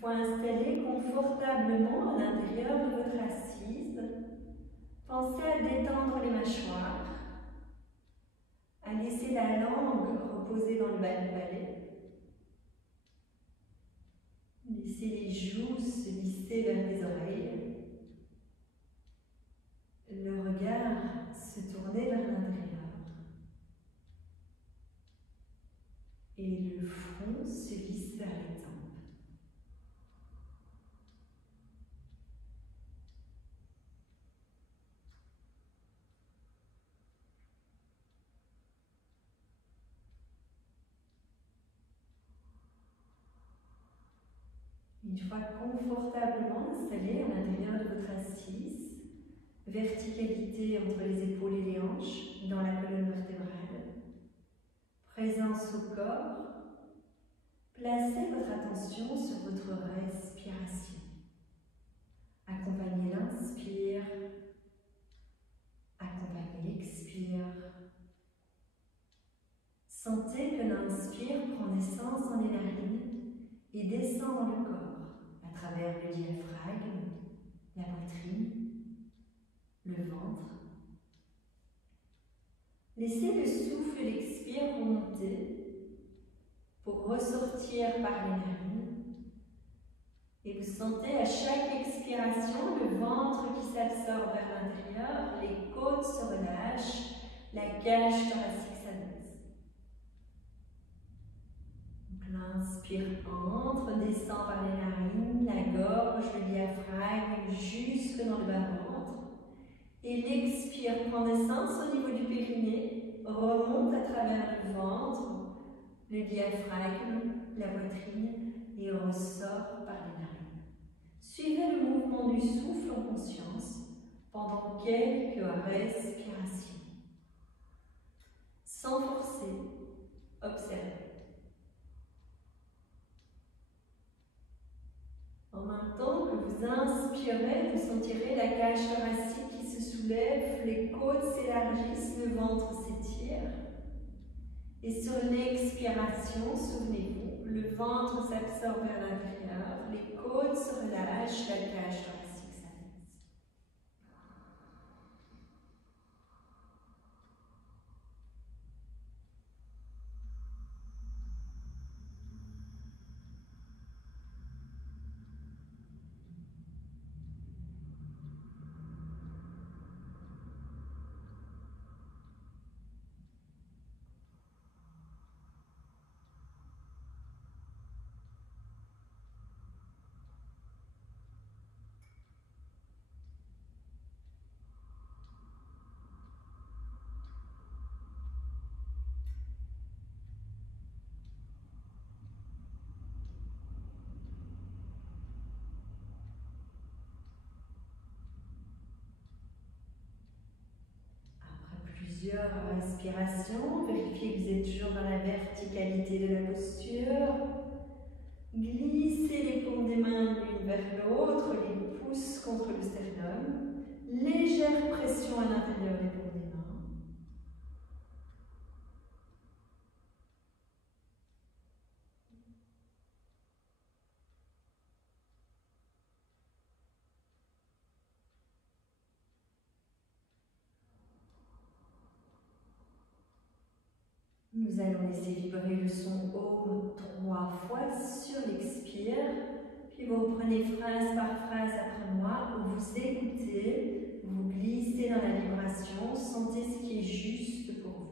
fois installé confortablement à l'intérieur de votre assise, pensez à détendre les mâchoires, à laisser la langue reposer dans le bas du palais. Laissez les joues se lisser vers les oreilles. Le regard se tourner vers l'intérieur. Et le front se lisse vers les tempes. Une fois confortablement installé à l'intérieur de votre assise, verticalité entre les épaules et les hanches, dans la colonne vertébrale, présence au corps, placez votre attention sur votre respiration. Accompagnez l'inspire, accompagnez l'expire. Sentez que l'inspire prend naissance dans les narines et descend dans le corps, à travers le diaphragme, la poitrine, le ventre. Laissez le souffle et l'expire remonter pour ressortir par les narines. Et vous sentez à chaque expiration le ventre qui s'absorbe vers l'intérieur, les côtes se relâchent, la cage thoracique s'abaisse. L'inspire entre, descend par les narines, la gorge, le diaphragme, jusque dans le bas-ventre. Et l'expire prend naissance au niveau du périnée, remonte à travers le ventre, le diaphragme, la poitrine et ressort par les narines. Suivez le mouvement du souffle en conscience pendant quelques respirations. Sans forcer, observez. En même temps que vous inspirez, vous sentirez la cage thoracique qui se soulève, les côtes s'élargissent, le ventre s'étire. Et sur l'expiration, souvenez-vous, le ventre s'absorbe vers l'intérieur, les côtes se relâchent, la cage thoracique s'abaisse. Plusieurs respirations, vérifiez que vous êtes toujours dans la verticalité de la posture. Glissez les paumes des mains l'une vers l'autre, les pouces contre le sternum. Légère pression à l'intérieur des paumes des mains. Nous allons laisser vibrer le son OM 3 fois sur l'expire, puis vous reprenez phrase par phrase après moi, où vous écoutez, vous glissez dans la vibration, sentez ce qui est juste pour vous.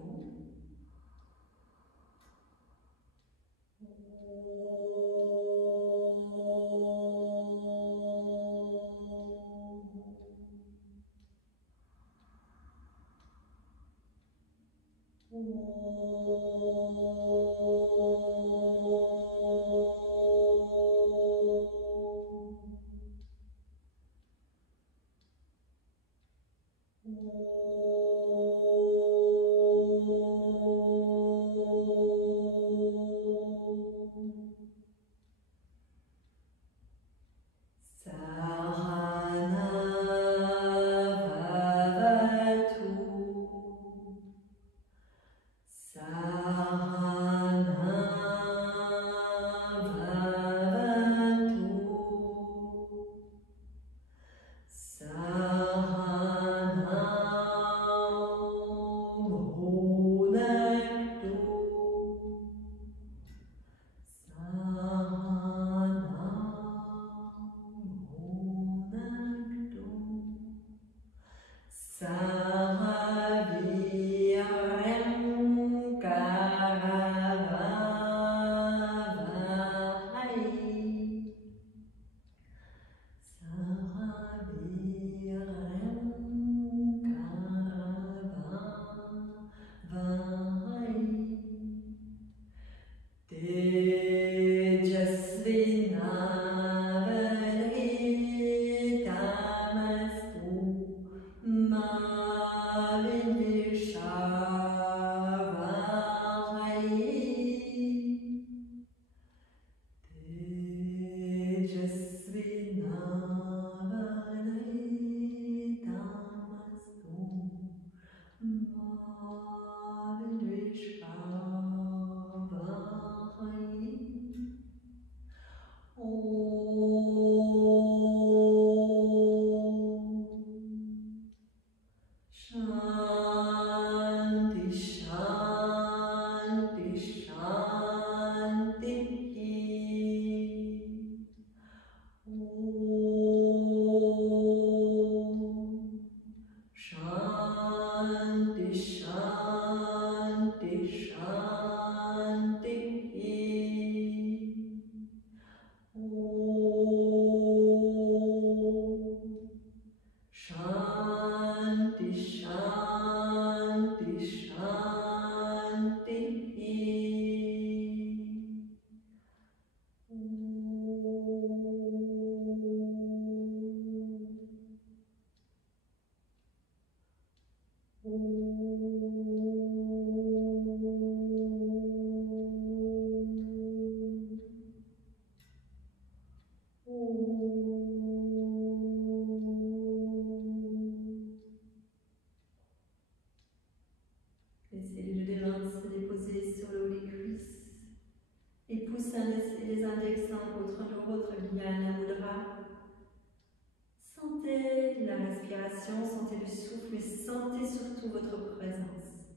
l'inspiration, sentez le souffle, mais sentez surtout votre présence.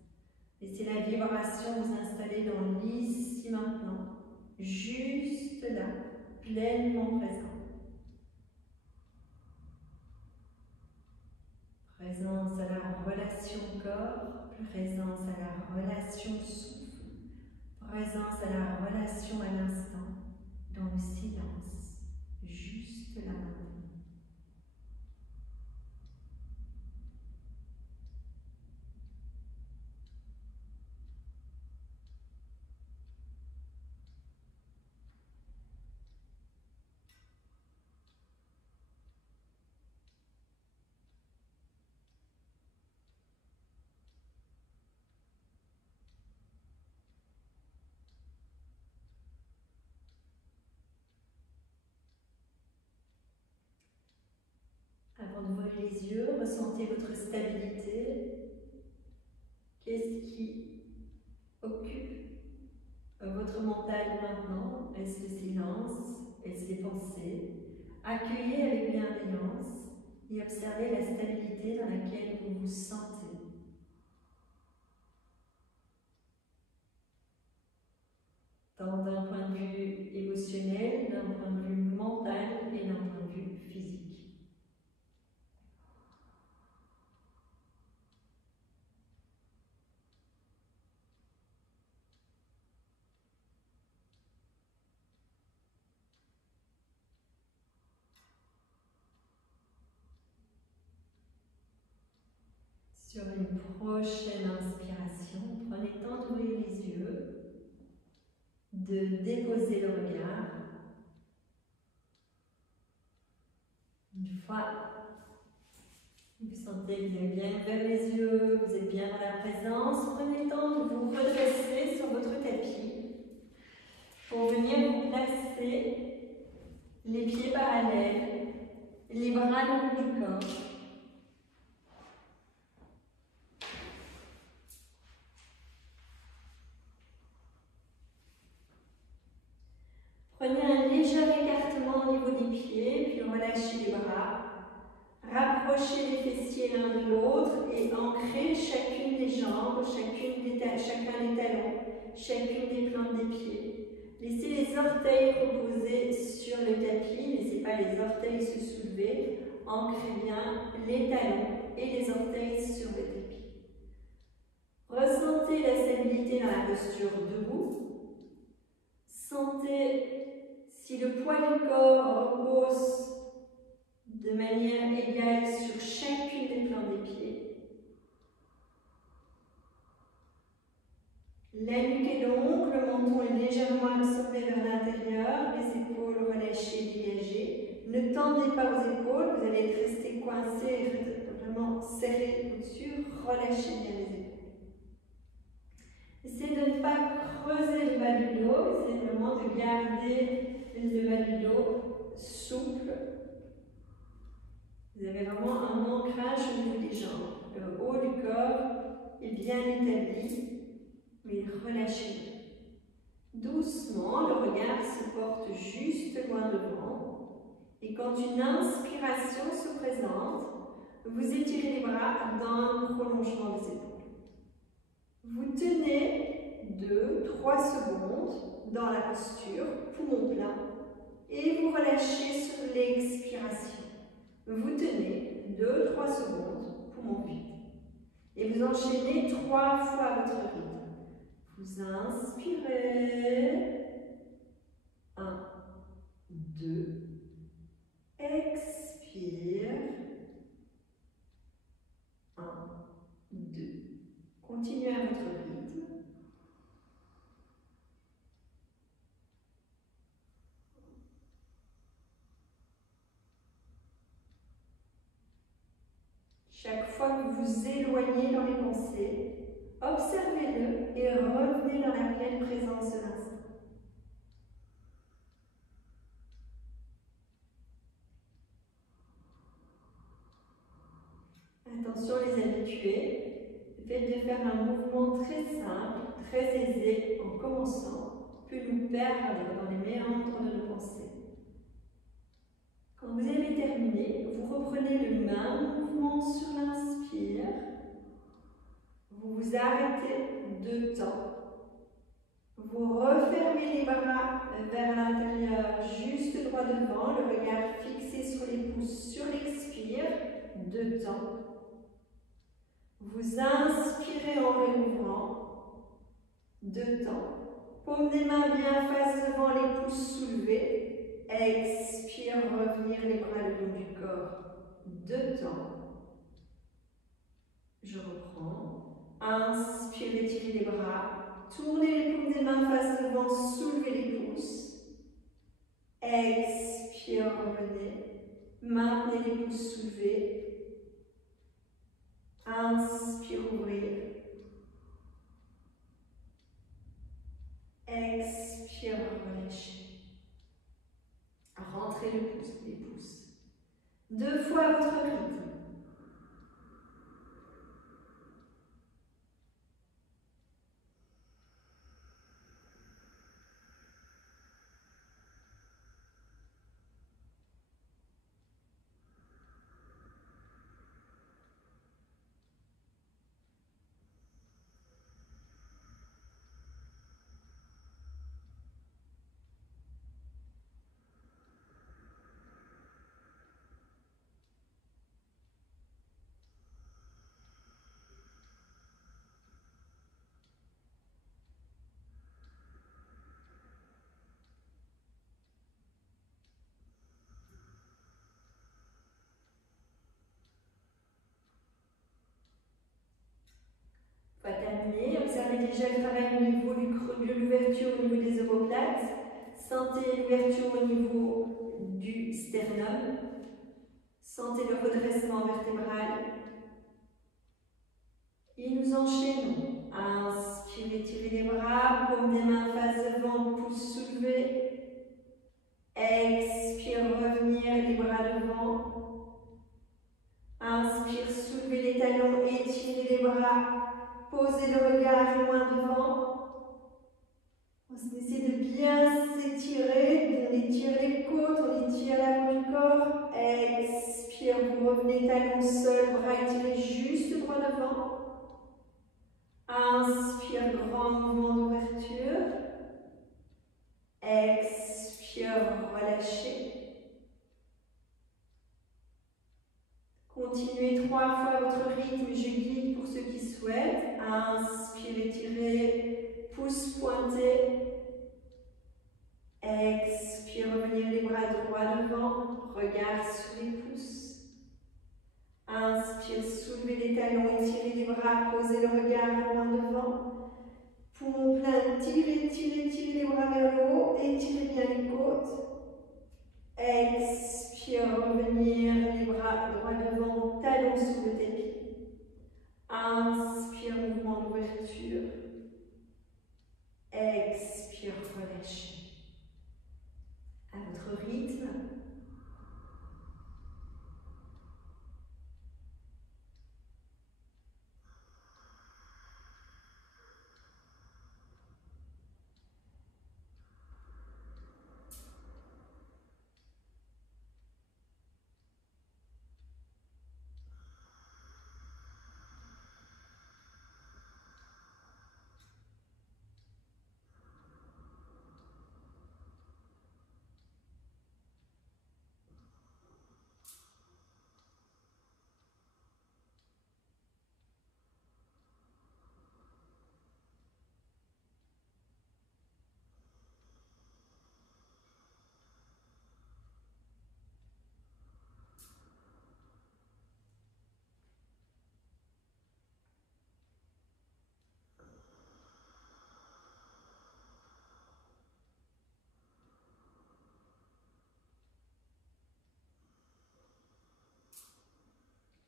Laissez la vibration vous installer dans l'ici maintenant, juste là, pleinement présent. Présence à la relation corps, présence à la relation souffle, présence à la relation à l'instant, dans le silence, juste là maintenant. Avant d'ouvrir les yeux, ressentez votre stabilité. Qu'est-ce qui occupe votre mental maintenant? Est-ce le silence? Est-ce les pensées? Accueillez avec bienveillance et observez la stabilité dans laquelle vous vous sentez. Tant d'un point de vue émotionnel, d'un point de vue mental et d'un point de vue physique. Sur une prochaine inspiration, prenez le temps d'ouvrir les yeux, de déposer le regard. Une fois vous sentez que vous avez bien ouvert les yeux, vous êtes bien dans la présence, prenez le temps de vous redresser sur votre tapis pour venir vous placer les pieds parallèles, les bras le long du corps. Prenez un léger écartement au niveau des pieds, puis relâchez les bras. Rapprochez les fessiers l'un de l'autre et ancrez chacune des jambes, chacun des talons, chacune des plantes des pieds. Laissez les orteils reposer sur le tapis, ne laissez pas les orteils se soulever. Ancrez bien les talons et les orteils sur le tapis. Ressentez la stabilité dans la posture debout. Sentez si le poids du corps repose de manière égale sur chacune des plantes des pieds. La nuque est longue, le menton est légèrement absorbé vers l'intérieur, les épaules relâchées, dégagées. Ne tendez pas aux épaules, vous allez être resté coincé, vraiment serré au-dessus, relâchez bien les épaules. Essayez de ne pas creuser le bas du dos, essayez vraiment de garder le bas du dos souple. Vous avez vraiment un ancrage au niveau des jambes. Le haut du corps est bien établi, mais relâchez-le. Doucement, le regard se porte juste loin devant. Et quand une inspiration se présente, vous étirez les bras dans un prolongement des épaules. Vous tenez 2-3 secondes dans la posture, poumon plein, et vous relâchez sur l'expiration. Vous tenez 2-3 secondes, poumon vide. Et vous enchaînez 3 fois votre rythme. Vous inspirez. 1, 2. Expire. 1, 2. Continuez à votre rythme. Chaque fois que vous vous éloignez dans les pensées, observez-le et revenez dans la pleine présence de l'instant. Attention les habitués, le fait de faire un mouvement très simple, très aisé en commençant, peut nous perdre dans les méandres de nos pensées. Quand vous avez terminé, vous reprenez le même mouvement 2 temps. Vous refermez les bras vers l'intérieur, juste droit devant, le regard fixé sur les pouces sur l'expire, 2 temps. Vous inspirez en réouvrant, 2 temps. Paume des mains bien face devant, les pouces soulevés. Expire, revenir les bras le long du corps, 2 temps. Je reprends. Inspire, étirez les bras. Tournez les paumes des mains face devant, soulevez les pouces. Expire, revenez. Maintenez les pouces soulevés. Inspire, ouvrir. Expire, relâchez. Rentrez les pouces. 2 fois à votre rythme. Pas terminé. Observez déjà le travail au niveau de l'ouverture au niveau des omoplates. Sentez l'ouverture au niveau du sternum. Sentez le redressement vertébral. Et nous enchaînons. Inspirez, tirez les bras, paume des mains face devant, pouces soulevés. Expire, revenir les bras devant. Inspire, soulevez les talons, étirez les bras. Posez le regard loin devant. On essaie de bien s'étirer. On étire les côtes, on étire l'avant du corps. Expire, vous revenez talons seuls, bras étirés juste droit devant. Inspire, grand mouvement d'ouverture. Expire, relâchez. Continuez 3 fois votre rythme, je guide pour ceux qui souhaitent. Inspire, étirez, pouce pointé. Expire, revenir les bras droits devant, regard sur les pouces. Inspire, soulevez les talons, étirez les bras, posez le regard loin devant. Poumon plein, tirez, tirez, tirez les bras vers le haut, étirez bien les côtes. Expire, revenir les bras droits devant, talons sous le tapis. Inspire, mouvement d'ouverture. Expire, relâche. À votre rythme.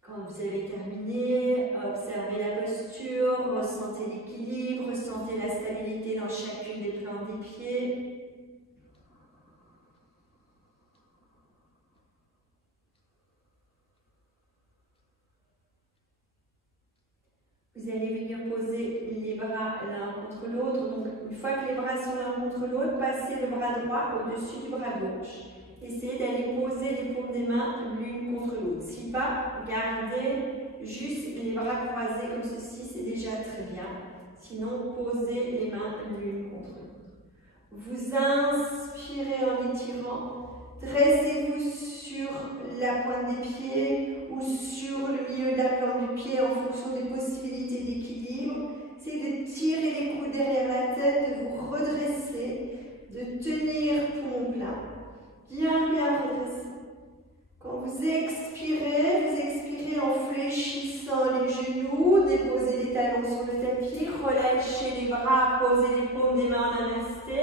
Quand vous avez terminé, observez la posture, ressentez l'équilibre, ressentez la stabilité dans chacune des plantes des pieds. Vous allez venir poser les bras l'un contre l'autre. Donc, une fois que les bras sont l'un contre l'autre, passez le bras droit au-dessus du bras gauche. Essayez d'aller poser les paumes des mains l'une contre l'autre. Si pas, gardez juste les bras croisés comme ceci, c'est déjà très bien. Sinon, posez les mains l'une contre l'autre. Vous inspirez en étirant. Dressez-vous sur la pointe des pieds ou sur le milieu de la plante du pied en fonction des possibilités d'équilibre. C'est de tirer les coudes derrière la tête, de vous redresser, de tenir poumon plein. Bien, bien redresser. Quand vous expirez en fléchissant les genoux, déposez les talons sur le tapis, relâchez les bras, posez les paumes des mains en namasté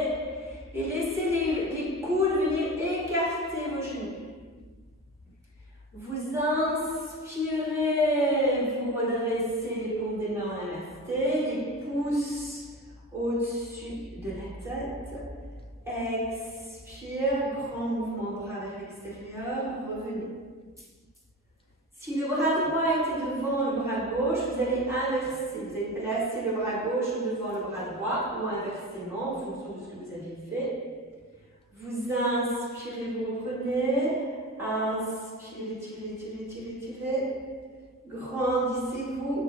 et laissez les coudes venir écarter vos genoux. Vous inspirez, vous redressez les paumes des mains en namasté, les pouces au-dessus de la tête. Expire, grand mouvement de bras vers l'extérieur, revenez. Si le bras droit était devant le bras gauche, vous allez inverser. Vous allez placer le bras gauche devant le bras droit ou inversement en fonction de ce que vous avez fait. Vous inspirez, vous reprenez. Inspirez, tirez, tirez, tirez, tirez. Grandissez-vous.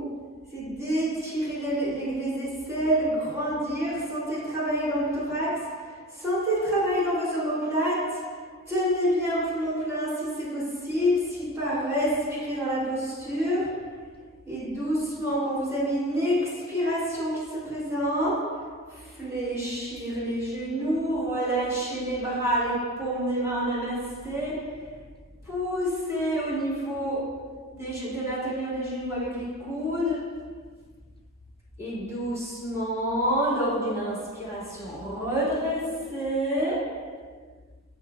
C'est d'étirer les aisselles, grandir. Sentez travailler dans le thorax. Sentez travailler dans vos omoplates. Tenez bien le poumon plein si c'est possible. Si pas, respirez dans la posture. Et doucement, quand vous avez une expiration qui se présente, fléchir les genoux, relâchez les bras, les paumes des mains en namasté. Poussez au niveau de l'intérieur des genoux avec les coudes. Et doucement, lors d'une inspiration, redressez.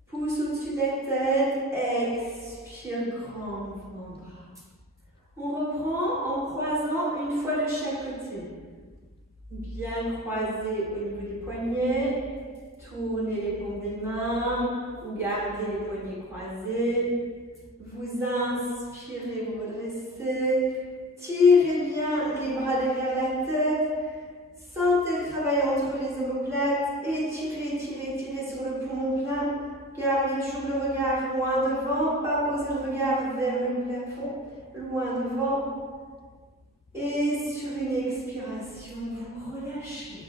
Pousse au-dessus de la tête, expire, grand mouvement de bras. On reprend en croisant une fois de chaque côté. Bien croisé au niveau des poignets, tournez les paumes des mains ou gardez les poignets croisés. Vous inspirez, vous redressez, tirez bien les bras derrière la tête. Sentez le travail entre les omoplates, étirez, tirez, tirez sur le poumon plein. Gardez toujours le regard loin devant, pas poser le regard vers le plafond, loin devant. Et sur une expiration, vous relâchez.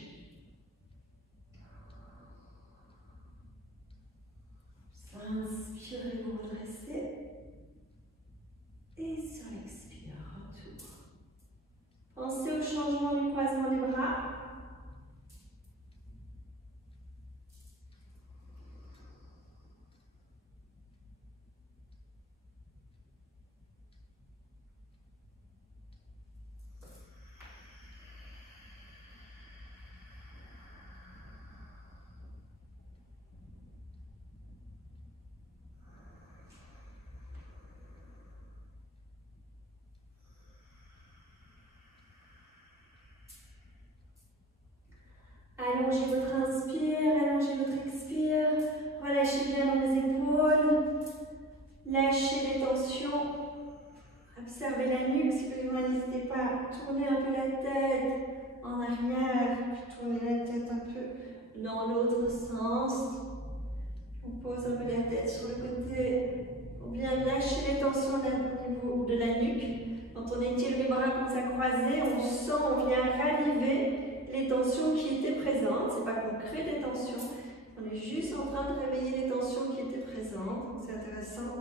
Vous inspirez, vous redressez. Et sur l'expire, retour. Pensez au changement du croisement des bras. Allongez votre inspire, allongez votre expire, relâchez bien dans les épaules, lâchez les tensions, observez la nuque, si besoin n'hésitez pas à tourner un peu la tête en arrière, puis tourner la tête un peu dans l'autre sens. On pose un peu la tête sur le côté pour bien lâcher les tensions au niveau de la nuque. Quand on étire les bras comme ça croisés, on sent, on vient raviver les tensions qui étaient présentes. C'est pas qu'on crée des tensions, on est juste en train de réveiller les tensions qui étaient présentes. C'est intéressant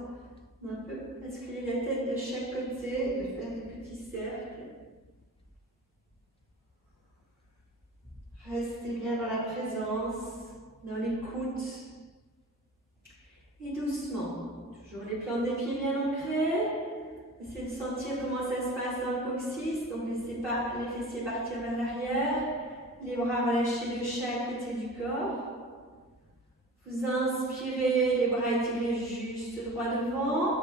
d'un peu basculer la tête de chaque côté, de faire des petits cercles. Restez bien dans la présence, dans l'écoute. Et doucement, toujours les plantes des pieds bien ancrées. Essayez de sentir comment ça se passe dans le coccyx. Donc laissez pas les fessiers partir vers l'arrière. Les bras relâchés de chaque côté du corps. Vous inspirez, les bras étirés juste droit devant.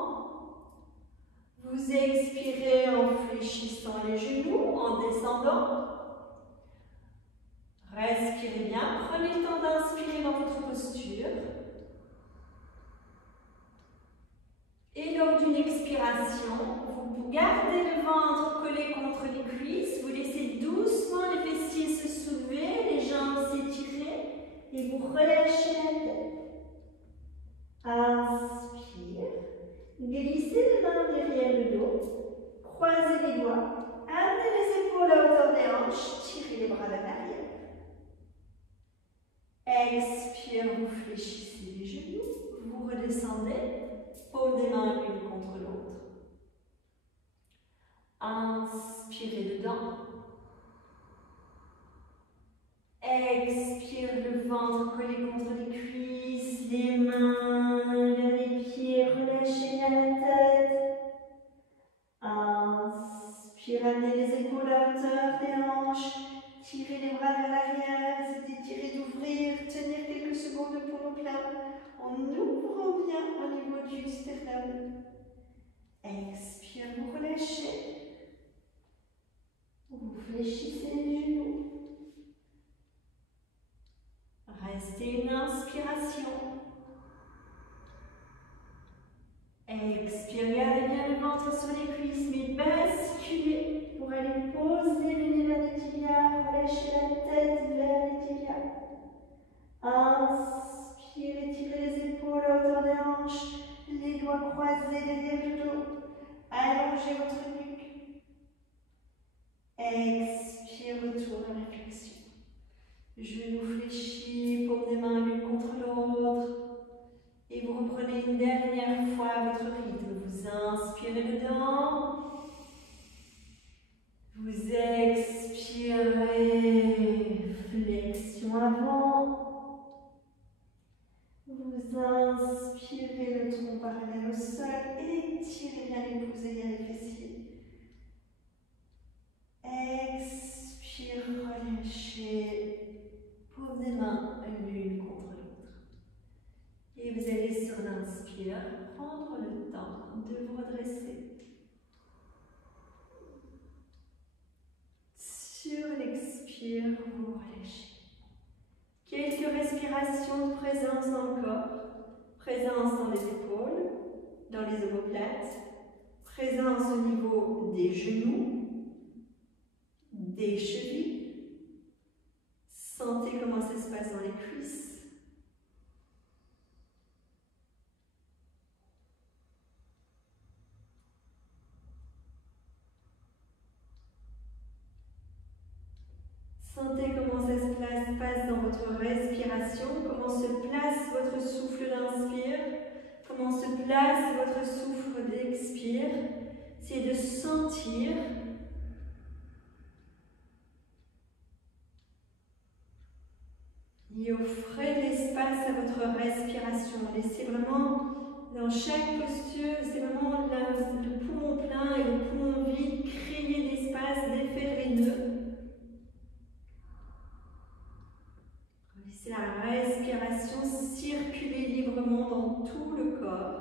Vous expirez en fléchissant les genoux, en descendant. Respirez bien. Prenez le temps d'inspirer dans votre posture. Et lors d'une expiration, vous gardez le ventre collé contre les cuisses, vous laissez doucement les fessiers se soulever, les jambes s'étirer et vous relâchez la tête. Inspire, glissez les mains derrière le dos, croisez les doigts, Ramenez les épaules à hauteur des hanches, tirez les bras vers l'arrière. Expire, vous fléchissez les genoux, vous redescendez, paume des mains l'une contre l'autre. Inspirez dedans. Expire, le ventre collé contre les cuisses, les mains vers les pieds, relâchez bien la tête. Inspire, amenez les épaules à hauteur des hanches, tirez les bras vers l'arrière, étirez d'ouvrir, tenir quelques secondes de paume plein, en ouvrant bien au niveau du sternum. Expire, vous relâchez. Vous fléchissez les genoux. Restez une inspiration. Expire, gardez bien le ventre sur les cuisses, mais basculez pour aller poser le nez vers les tibias, relâchez la tête vers les tibias. Inspire, étirez les épaules à hauteur des hanches, les doigts croisés derrière le dos. Allongez votre nuque. Expire, retour à la flexion. Genoux fléchis, paume des mains l'une contre l'autre. Et vous reprenez une dernière fois à votre rythme. Vous inspirez dedans. Vous expirez, flexion avant. Vous inspirez le tronc parallèle au sol. Étirez bien les pouces et les fessiers. Expire, relâchez. Paume des mains l'une contre l'autre. Et vous allez sur l'inspire prendre le temps de vous redresser. Sur l'expire, vous relâchez. Quelques respirations de présence dans le corps. Présence dans les épaules, dans les omoplates. Présence au niveau des genoux, des chevilles. Sentez comment ça se passe dans les cuisses. Sentez comment ça se passe dans votre respiration, comment se place votre souffle d'inspire, comment se place votre souffle d'expire. C'est de sentir et offrez de l'espace à votre respiration. Laissez vraiment, dans chaque posture, c'est vraiment le poumon plein et le poumon vide, créer de l'espace, défaire les nœuds. Laissez la respiration circuler librement dans tout le corps.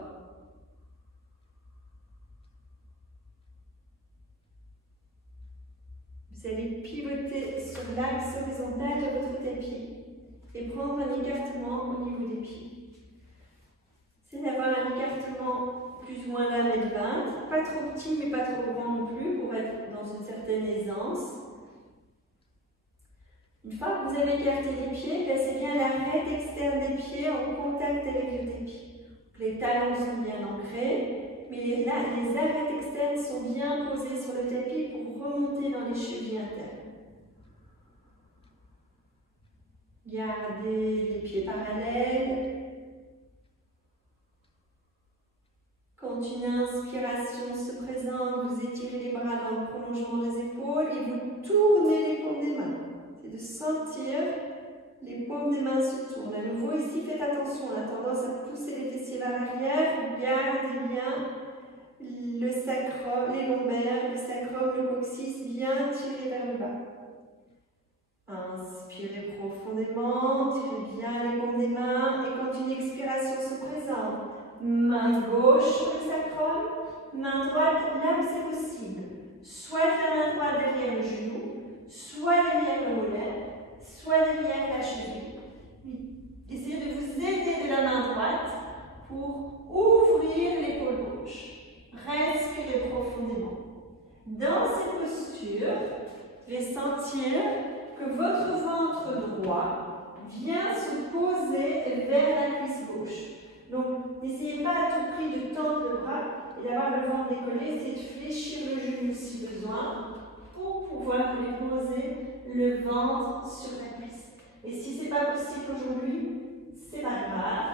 Vous allez pivoter sur l'axe horizontal de votre tapis et prendre un écartement au niveau des pieds. C'est d'avoir un écartement plus ou moins d'1,20 m, pas trop petit mais pas trop grand non plus pour être dans une certaine aisance. Une fois que vous avez écarté les pieds, placez bien l'arête externe des pieds en contact avec le tapis. Les talons sont bien ancrés, mais les arêtes externes sont bien posées sur le tapis pour remonter dans les chevilles internes. Gardez les pieds parallèles. Quand une inspiration se présente, vous étirez les bras dans le prolongement des épaules et vous tournez les paumes des mains. C'est de sentir les paumes des mains se tournent. À nouveau, ici, faites attention, on a tendance à pousser les fessiers vers l'arrière. Gardez bien le sacrum, les lombaires, le sacrum, le coccyx bien tiré vers le bas. Inspirez profondément, tirez bien les paumes des mains et quand une expiration se présente, main gauche sur le sacrum, main droite là où c'est possible. Soit la main droite derrière le genou, soit derrière le mollet, soit derrière la cheville. Essayez de vous aider de la main droite pour ouvrir l'épaule gauche. Respirez profondément. Dans ces postures, vous allez sentir que votre ventre droit vient se poser vers la cuisse gauche. Donc, n'essayez pas à tout prix de tendre le bras et d'avoir le ventre décollé, essayez de fléchir le genou si besoin pour pour pouvoir déposer le ventre sur la cuisse. Et si ce n'est pas possible aujourd'hui, c'est pas grave,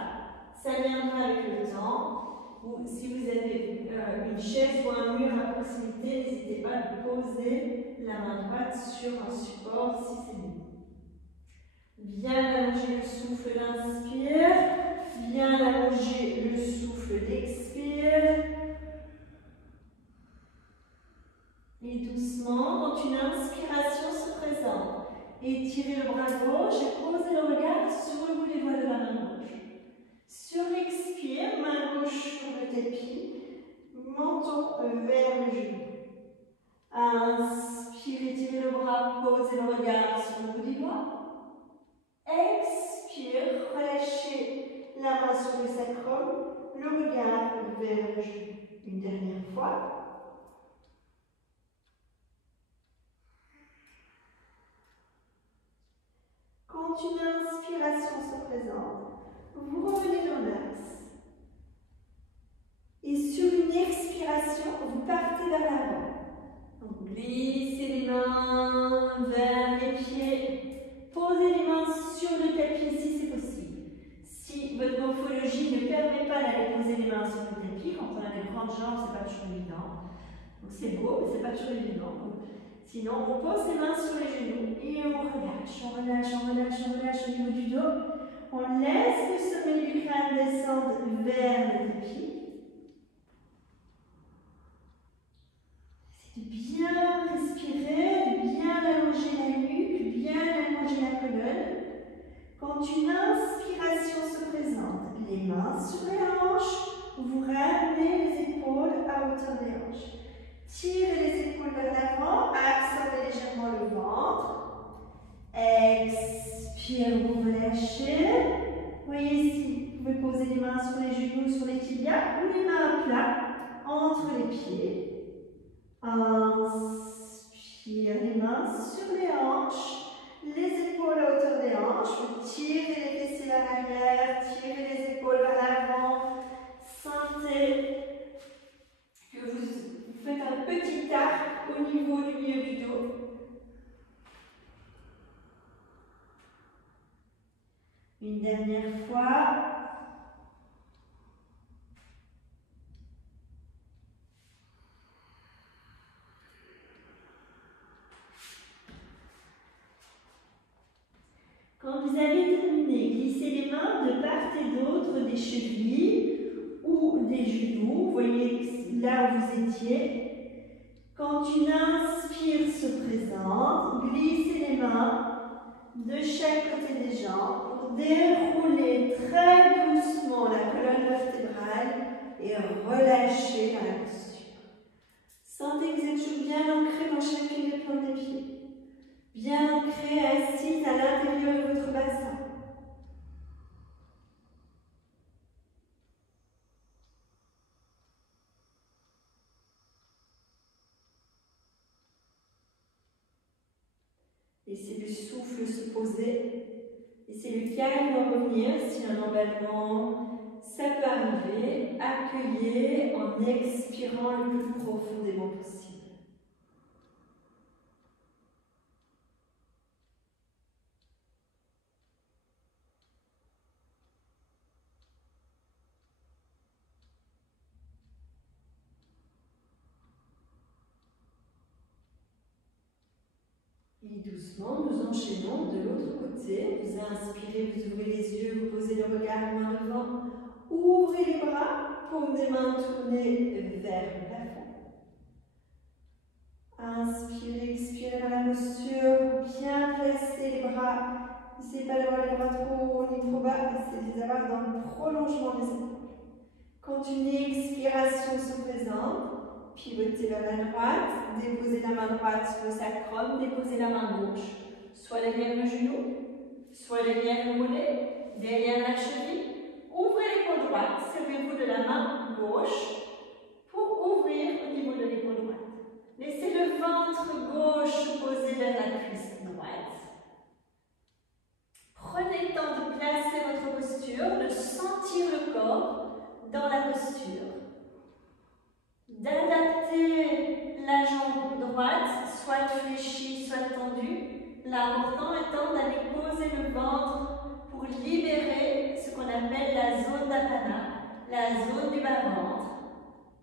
ça viendra avec le temps. Ou si vous avez une chaise ou un mur à proximité, n'hésitez pas à poser la main droite sur un support si c'est mieux. Bien allonger le souffle d'inspire, bien allonger le souffle d'expire. Et doucement, quand une inspiration se présente, étirez le bras gauche et posez le regard sur le bout des doigts de la main gauche. Sur l'expire, main gauche sur le tapis, menton vers le genou. Inspire, étirez le bras, posez le regard sur le bout des doigts. Expire, relâchez la main sur le sacrum, le regard vers le genou. Une dernière fois. Quand une inspiration se présente, vous revenez dans l'axe. Et sur une expiration, vous partez vers l'avant. Donc glissez les mains vers les pieds. Posez les mains sur le tapis si c'est possible. Si votre morphologie ne permet pas d'aller poser les mains sur le tapis, quand on a des grandes jambes, ce n'est pas toujours évident. Donc c'est beau, mais ce n'est pas toujours évident. Sinon, on pose les mains sur les genoux et on relâche, on relâche, on relâche, on relâche au niveau du dos. On laisse le sommet du crâne descendre vers le tapis. C'est de bien respirer, de bien allonger la nuque, bien allonger la colonne. Quand une inspiration se présente, les mains sur les hanches, vous ramenez les épaules à hauteur des hanches. Tirez les épaules vers l'avant, absorbez légèrement le ventre. Expire, vous relâchez. Vous voyez ici, vous pouvez poser les mains sur les genoux, sur les tibias, ou les mains à plat entre les pieds. Inspire, les mains sur les hanches, les épaules à hauteur des hanches. Vous tirez les fessiers vers l'arrière, tirez les épaules vers l'avant. Sentez que vous faites un petit arc au niveau du milieu du dos. Une dernière fois. Quand vous avez terminé, glissez les mains de part et d'autre des chevilles ou des genoux. Vous voyez là où vous étiez. Quand une inspire se présente, glissez les mains de chaque côté des jambes pour dérouler très doucement la colonne vertébrale et relâcher dans la posture. Sentez que vous êtes toujours bien ancré dans chacune des plantes des pieds. Bien ancré, assise à l'intérieur de votre bassin. Laissez le souffle se poser. Laissez le calme revenir si un emballement, ça peut arriver. Accueillez en expirant le plus profondément possible. Et doucement, nous enchaînons de l'autre côté. Vous inspirez, vous ouvrez les yeux, vous posez le regard main devant. Ouvrez les bras, paume des mains tournées vers le plafond. Inspirez, expirez dans la posture. Bien placer les bras. N'essayez pas d'avoir les bras trop hauts ni trop bas. Essayez de les avoir dans le prolongement des épaules. Quand une expiration se présente, pivotez vers la droite, déposez la main droite sur le sacrum, déposez la main gauche, soit derrière le genou, soit derrière le mollet, derrière la cheville. Ouvrez l'épaule droite, servez-vous de la main gauche pour ouvrir au niveau de l'épaule droite. Laissez le ventre gauche posé vers la cuisse droite. Prenez le temps de placer votre posture, de sentir le corps dans la posture. D'adapter la jambe droite soit fléchi, soit tendu. L'important étant d'aller poser le ventre pour libérer ce qu'on appelle la zone d'apana, la zone du bas-ventre,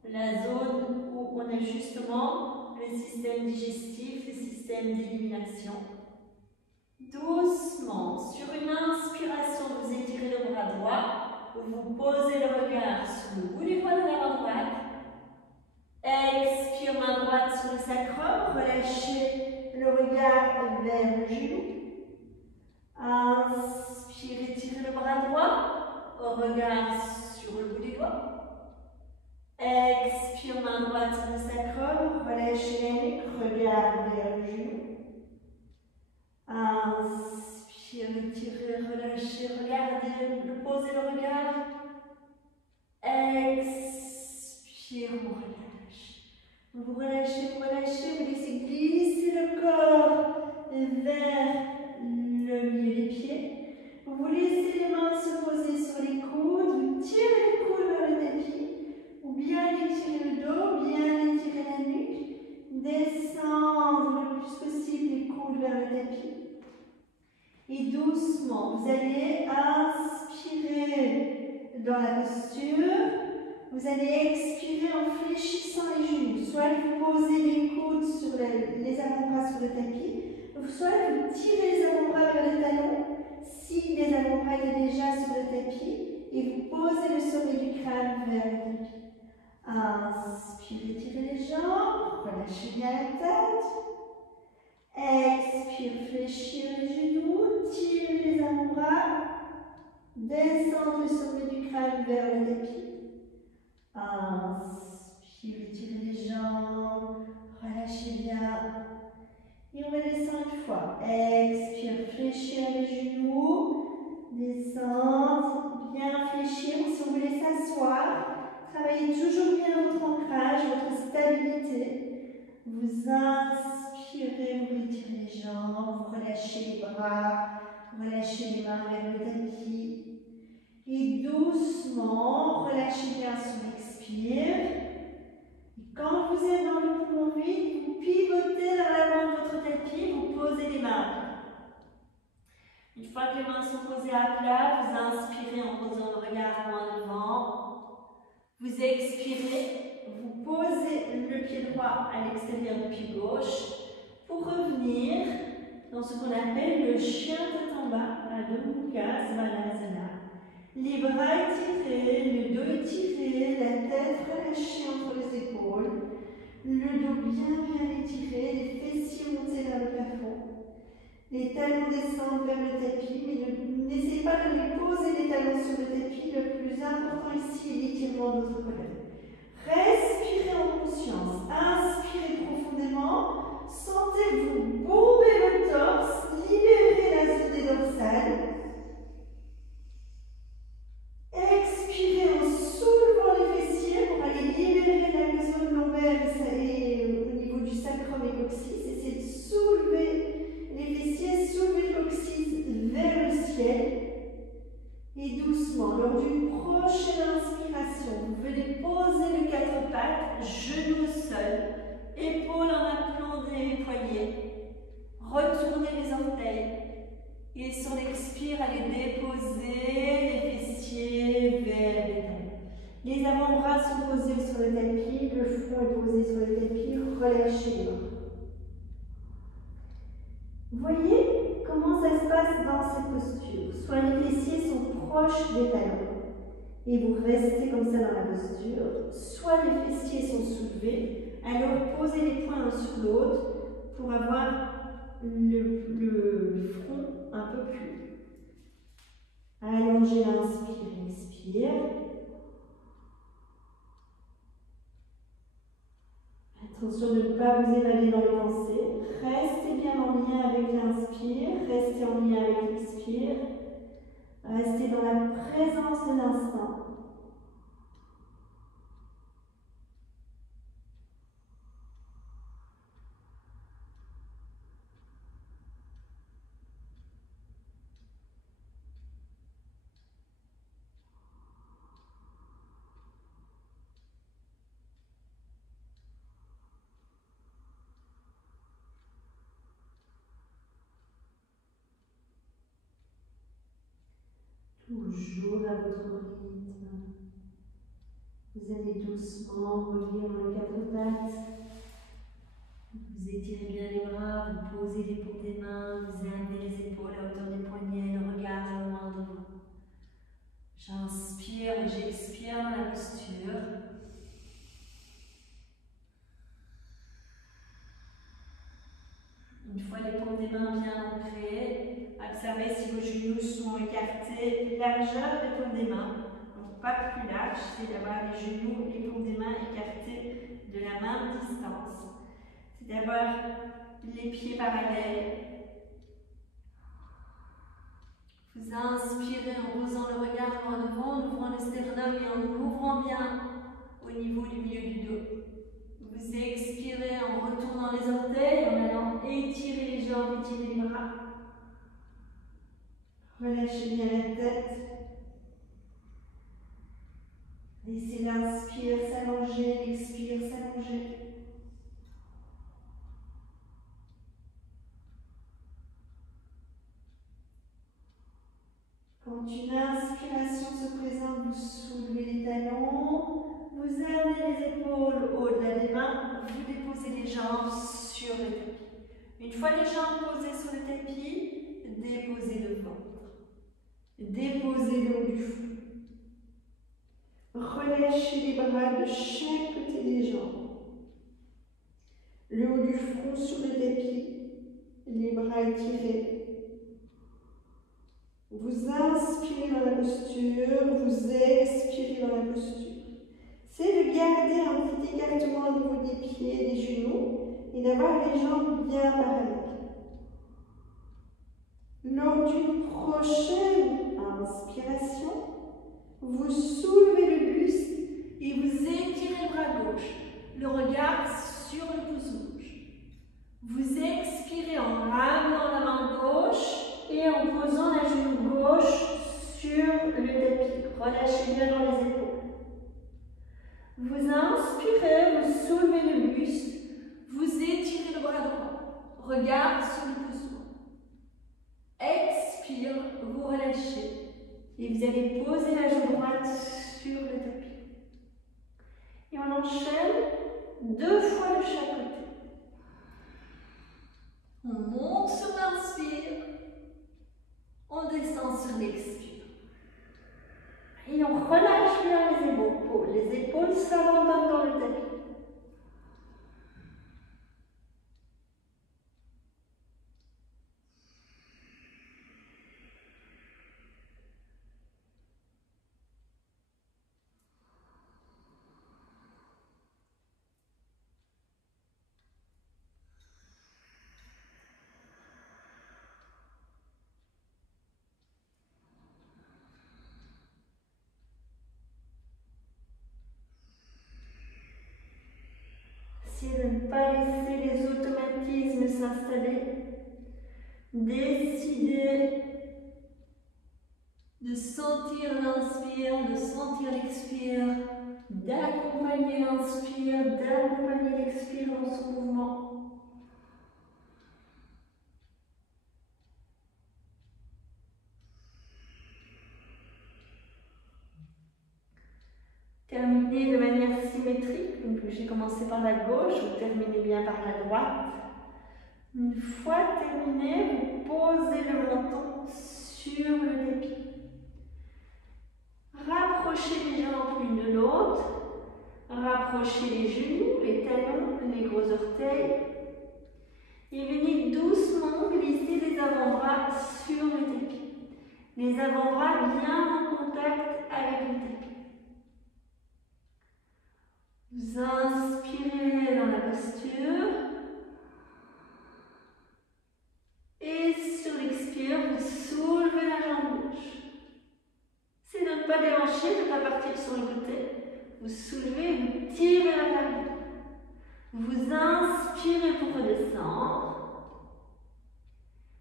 la zone où on a justement le système digestif, le système d'élimination. Doucement, sur une inspiration, vous étirez le bras droit, vous posez le regard sur le bout du doigt de la main droite. Expire, main droite sur le sacrum, relâchez le regard vers le genou. Inspire, étirez le bras droit, regard sur le bout du doigt. Expire, main droite sur le sacrum, relâchez la nuque, regard vers le genou. Inspire, étirez, relâchez, regardez, posez le regard. Expire, on relâche. Vous relâchez, vous laissez glisser le corps vers le milieu des pieds. Vous laissez les mains se poser sur les coudes, vous tirez les coudes vers le tapis, ou bien étirez le dos, bien étirer la nuque, descendre le plus possible les coudes vers le tapis. Et doucement, vous allez inspirer dans la posture. Vous allez expirer en fléchissant les genoux. Soit vous posez les coudes sur les avant-bras sur le tapis, soit vous tirez les avant-bras vers le talon, si les avant-bras étaient déjà sur le tapis, et vous posez le sommet du crâne vers le tapis. Inspirez, tirez les jambes, relâchez bien la tête. Expire, fléchir les genoux, tirez les avant-bras, descendre le sommet du crâne vers le tapis. Inspire, étirez les jambes, relâchez bien. Et on redescend une fois. Expire, fléchir les genoux, descendre, bien fléchir. Si vous voulez s'asseoir, travaillez toujours bien votre ancrage, votre stabilité. Vous inspirez, vous retirez les jambes, vous relâchez les bras, vous relâchez les mains vers le tapis. Et doucement, relâchez bien sur l'expire. Et quand vous êtes dans le poumon vide, vous pivotez vers l'avant de votre tapis, vous posez les mains. Une fois que les mains sont posées à plat, vous inspirez en posant le regard loin devant. Vous expirez, vous posez le pied droit à l'extérieur du pied gauche pour revenir dans ce qu'on appelle le chien tête en bas, Adho Mukha Svanasana. Les bras étirés, le dos étiré, la tête relâchée entre les épaules, le dos bien étiré, les fessiers montés vers le plafond. Les talons descendent vers le tapis, mais n'essayez pas de les poser les talons sur le tapis. Le plus important ici est l'étirement de votre colonne. Respirez en conscience, inspirez profondément, sentez-vous bomber le torse, libérez la zone des dorsales. Expirez en soulevant les fessiers pour aller libérer la zone lombaire et au niveau du sacrum et coccyx. Essayez de soulever les fessiers, soulever le coccyx vers le ciel. Et doucement, lors d'une prochaine inspiration, vous venez poser les quatre pattes, genoux au sol, épaules en appelant des poignets. Retournez les orteils. Et sur l'expire, allez déposer les fessiers vers les talons. Les avant-bras sont posés sur le tapis, le front est posé sur le tapis, relâchez les bras. Voyez comment ça se passe dans cette posture. Soit les fessiers sont proches des talons et vous restez comme ça dans la posture, soit les fessiers sont soulevés, alors posez les poings l'un sur l'autre pour avoir le front un peu plus haut. Allongez l'inspire, expire. Attention de ne pas vous évader dans les pensées. Restez bien en lien avec l'inspire, restez en lien avec l'expire. Restez dans la présence de l'instant. toujours à votre rythme. Vous allez doucement revenir dans les quatre pattes. Vous étirez bien les bras, vous posez les paumes des mains, vous amenez les épaules à hauteur des poignets, le regard loin devant. J'inspire et j'expire dans la posture. Une fois les paumes des mains bien ancrées, observez si vos genoux sont écartés, largeur des paumes des mains. Donc pas plus large, c'est d'avoir les genoux, les paumes des mains écartés de la même distance. C'est d'avoir les pieds parallèles. Vous inspirez en posant le regard loin devant, en ouvrant le sternum et en ouvrant bien au niveau du milieu du dos. Vous expirez en retournant les orteils, en allant étirer les jambes, étirer les bras. Relâchez bien la tête. Laissez l'inspire s'allonger, l'expire s'allonger. Quand une inspiration se présente, vous soulevez les talons, vous amenez les épaules au-delà des mains, vous déposez les jambes sur le tapis. Une fois les jambes posées sur le tapis, déposez le ventre. Déposez le haut du front. Relâchez les bras de chaque côté des jambes. Le haut du front sur le tapis, les bras étirés. Vous inspirez dans la posture, vous expirez dans la posture. C'est de garder un petit écartement au niveau des pieds et des genoux et d'avoir les jambes bien parallèles. Lors d'une prochaine inspiration, vous soulevez le buste et vous étirez le bras gauche, le regard sur le pouce gauche. Vous expirez en ramenant la main gauche et en posant la genou gauche sur le tapis. Relâchez bien dans les épaules. Vous inspirez, vous soulevez le buste, vous étirez le bras droit, regard sur le pouce droit. Expire, vous relâchez et vous allez poser la jambe droite sur le tapis. Et on enchaîne 2 fois de chaque côté. On monte sur l'inspire, on descend sur l'expire. Et on relâche bien les épaules. Les épaules s'abandonnent dans le tapis. De ne pas laisser les automatismes s'installer. Décidez de sentir l'inspire, de sentir l'expire, d'accompagner l'inspire, d'accompagner l'expire dans son mouvement. Terminez de manière symétrique, donc j'ai commencé par la gauche, vous terminez bien par la droite. Une fois terminé, vous posez le menton sur le tapis. Rapprochez les jambes l'une de l'autre, rapprochez les genoux, les talons, les gros orteils. Et venez doucement glisser les avant-bras sur le tapis. Les avant-bras bien en contact avec le tapis. Vous inspirez dans la posture et sur l'expire, vous soulevez la jambe gauche. C'est de ne pas déhancher, de ne pas partir sur le côté. Vous soulevez, vous tirez vers l'arrière. Vous inspirez pour redescendre.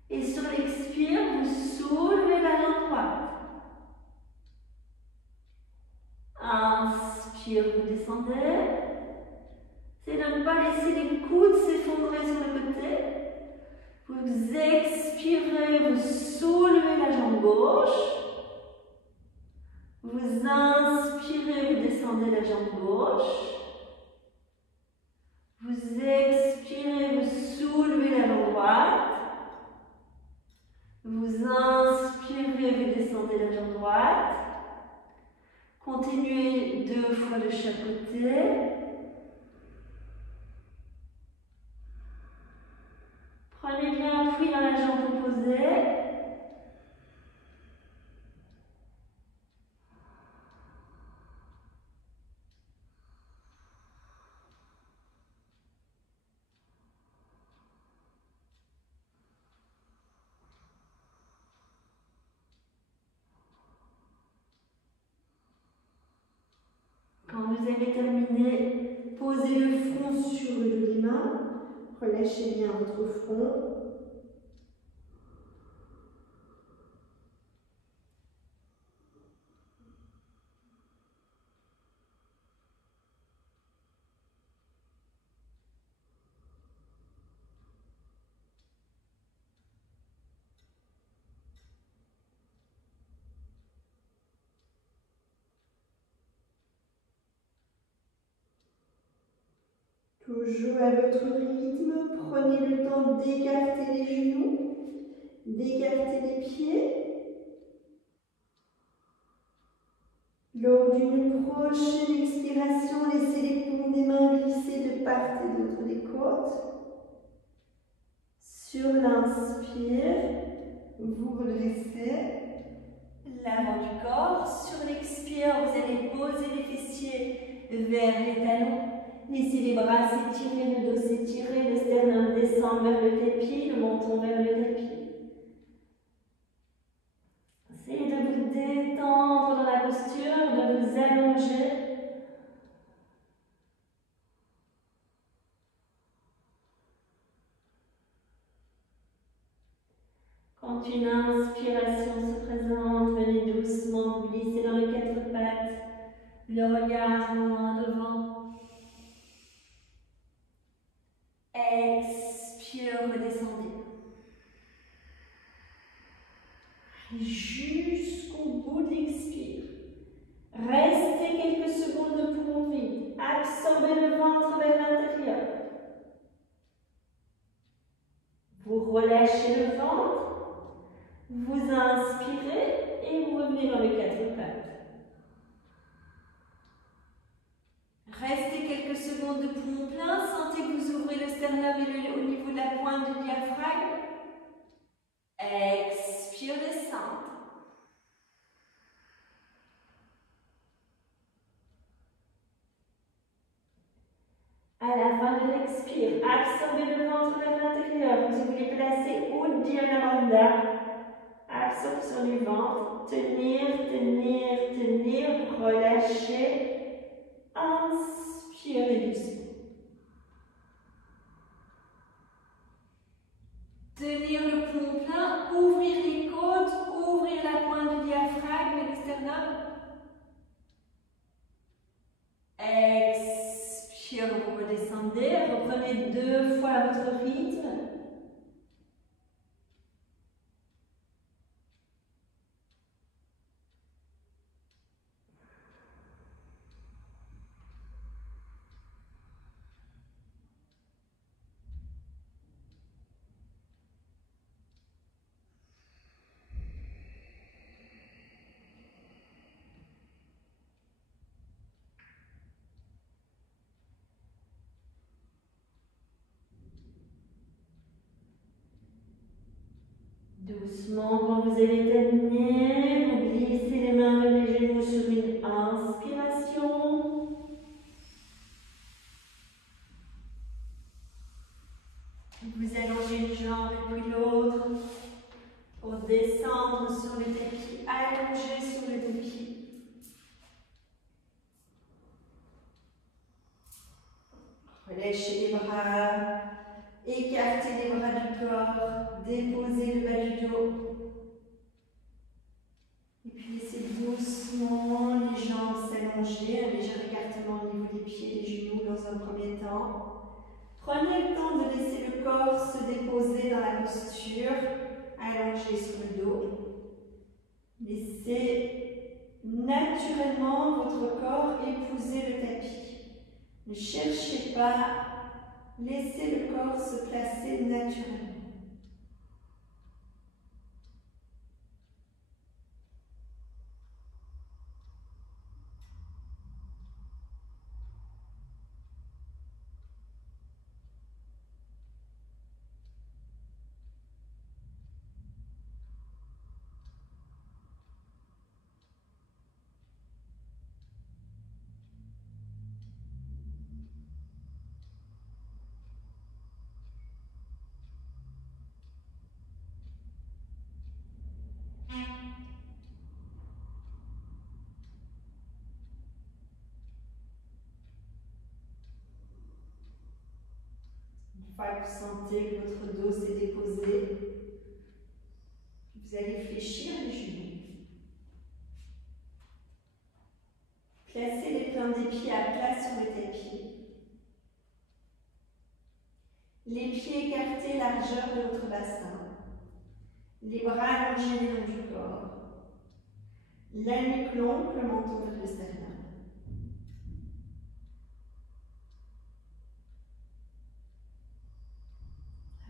Et sur l'expire, vous soulevez la jambe droite. Inspire, vous descendez. C'est de ne pas laisser les coudes s'effondrer sur le côté. Vous expirez, vous soulevez la jambe gauche. Vous inspirez, vous descendez la jambe gauche. Vous expirez, vous soulevez la jambe droite. Vous inspirez, vous descendez la jambe droite. Continuez 2 fois de chaque côté. Prenez bien appui dans la jambe opposée. Quand vous avez terminé, posez le front sur le dos des mains. Relâchez bien votre front. Toujours à votre rythme, prenez le temps d'écarter les genoux, d'écarter les pieds. Lors d'une prochaine expiration, laissez les paumes des mains glisser de part et d'autre des côtes. Sur l'inspire, vous redressez l'avant du corps. Sur l'expire, vous allez poser les fessiers vers les talons. Laissez les bras s'étirer, le dos s'étirer, le sternum descend vers le tapis, le menton vers le tapis. Essayez de vous détendre dans la posture, de vous allonger. Quand une inspiration se présente, venez doucement vous glisser dans les 4 pattes, le regard loin devant. Expire, redescendez. Jusqu'au bout de l'expire. Restez quelques secondes de poumon vide. Absorbez le ventre vers l'intérieur. Vous relâchez le ventre. Vous inspirez et vous revenez dans les 4 pattes. Restez quelques secondes de poumon plein. Sentez que vous ouvrez le sternum et au niveau de la pointe du diaphragme. Expire, descente. À la fin de l'expire, absorbez le ventre vers l'intérieur. Vous voulez placer Uddiyana Bandha. Absorption du ventre. Tenir, tenir, tenir. Relâchez. Inspirez doucement. Tenir le poumon plein, ouvrir les côtes, ouvrir la pointe du diaphragme et du sternum. Expire, vous redescendez, reprenez 2 fois à votre rythme. Doucement, quand vous avez terminé, vous glissez les mains vers les genoux sur une inspiration. Vous allongez une jambe et puis l'autre pour descendre sur le tapis, allonger sur le tapis. Relâchez les bras, écartez les bras du corps, déposez le bas du dos. Et puis laissez doucement les jambes s'allonger, un léger écartement au niveau des pieds et des genoux dans un premier temps. Prenez le temps de laisser le corps se déposer dans la posture, allongé sur le dos. Laissez naturellement naturellement votre corps épouser le tapis. Ne cherchez pas, laissez le corps se placer naturellement. Une fois que vous sentez que votre dos s'est déposé, vous allez fléchir les genoux. Placez les plantes des pieds à plat sur le tapis. Les pieds écartés largeur de votre bassin. Les bras allongés le long du corps. La nuque longue, le menton vers le sternum.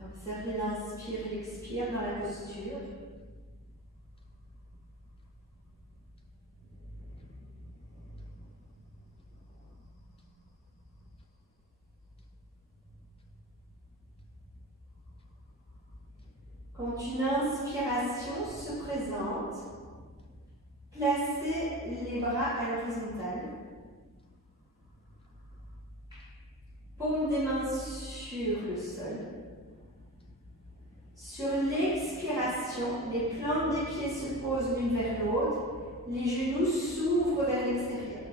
Observez l'inspire et l'expire dans la posture. Quand une inspiration se présente, placez les bras à l'horizontale. Paume des mains sur le sol. Sur l'expiration, les plantes des pieds se posent l'une vers l'autre, les genoux s'ouvrent vers l'extérieur.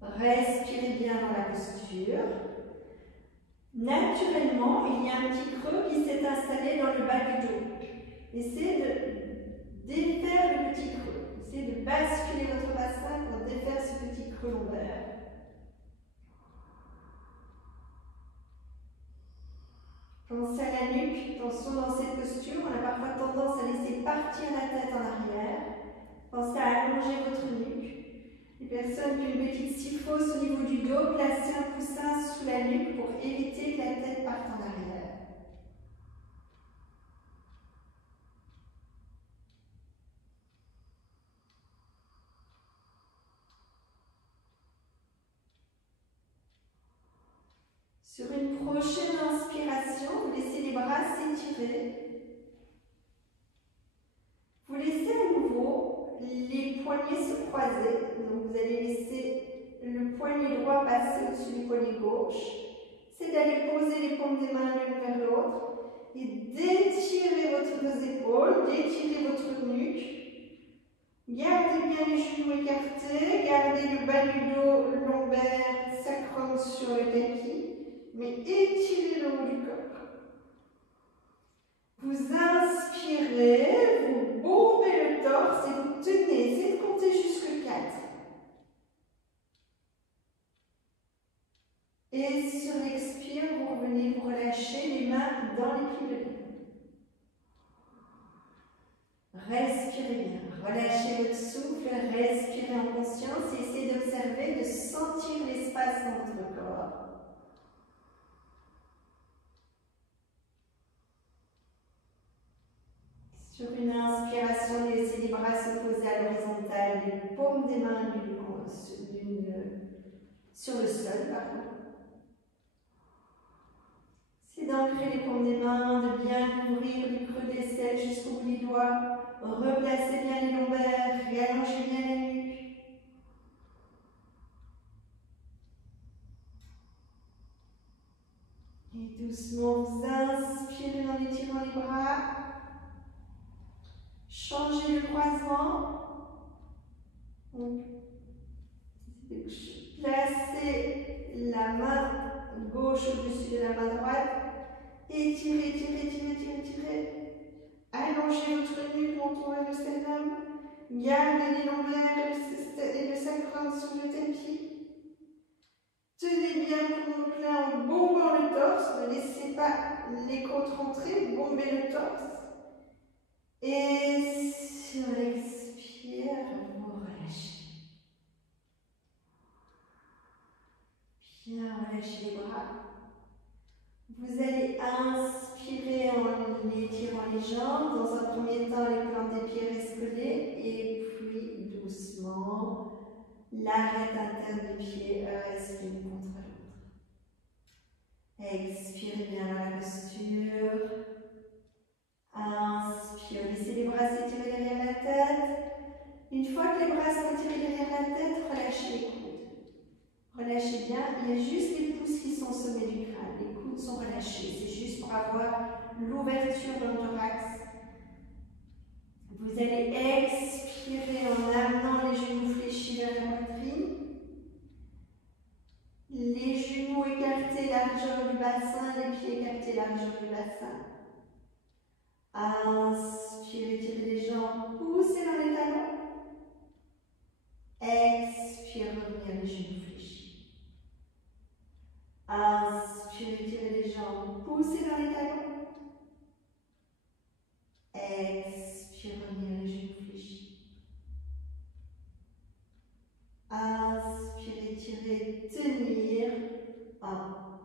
Respirez bien dans la posture. Naturellement, il y a un petit creux qui s'est installé dans le bas du dos. Essayez de défaire le petit creux. Essayez de basculer votre bassin pour défaire ce petit creux lombaire. Pensez à la nuque, attention dans cette posture, on a parfois tendance à laisser partir la tête en arrière. Pensez à allonger votre nuque. Les personnes qui ont une petite syphose au niveau du dos, placez un coussin sous la nuque pour éviter que la tête parte en arrière. Sur une prochaine inspiration, vous laissez les bras s'étirer. Vous laissez à nouveau les poignets se croiser. Donc vous allez laisser le poignet droit passer au-dessus du poignet gauche. C'est d'aller poser les paumes des mains l'une vers l'autre et d'étirer vos épaules, d'étirer votre nuque. Gardez bien les genoux écartés, gardez le bas du dos, le lombaire, sacrum sur le tapis. Mais étirez le haut du corps. Vous inspirez, vous bombez le torse et vous tenez. Essayez de compter jusqu'à 4. Et sur l'expire, vous revenez, vous relâchez les mains dans les plis de l'eau. Respirez bien. Relâchez votre souffle, respirez en conscience et essayez d'observer, de sentir l'espace dans votre corps. Sur une inspiration, laissez les bras se poser à l'horizontale, les paumes des mains sur le sol. C'est d'ancrer les paumes des mains, de bien couvrir du creux des selles jusqu'au bout des doigts. Replacez bien les lombaires, réallongez bien la nuque. Et doucement, vous inspirez en étirant les bras. Changez le croisement. Donc, placez la main gauche au-dessus de la main droite. Étirez, étirez, étirez, étirez, étirez. Allongez votre nuque, menton vers le sternum. Gardez les lombaires et le sacrum sur le tapis. Tenez bien pour mon plein en bombant le torse. Ne laissez pas les côtes rentrer. Bombez le torse. Et sur l'expire, relâchez les bras. Vous allez inspirer en étirant les jambes. Dans un premier temps, les plantes des pieds restent collées. Et puis, doucement, l'arête interne des pieds reste l'une contre l'autre. Expirez bien dans la posture. Inspire, laissez les bras s'étirer derrière la tête. Une fois que les bras sont étirés derrière la tête, relâchez les coudes. Relâchez bien, il y a juste les pouces qui sont au sommet du crâne. Les coudes sont relâchés, c'est juste pour avoir l'ouverture dans le thorax. Vous allez expirer en amenant les genoux fléchis vers la poitrine. Les genoux écartés, largeur du bassin, les pieds écartés, largeur du bassin. Inspirez, tirez les jambes, poussez dans les talons. Expire, revenir les genoux fléchis. Inspire, tirez les jambes, poussez dans les talons. Expire, revenir les genoux fléchis. Inspire, tirez, tenir. 1,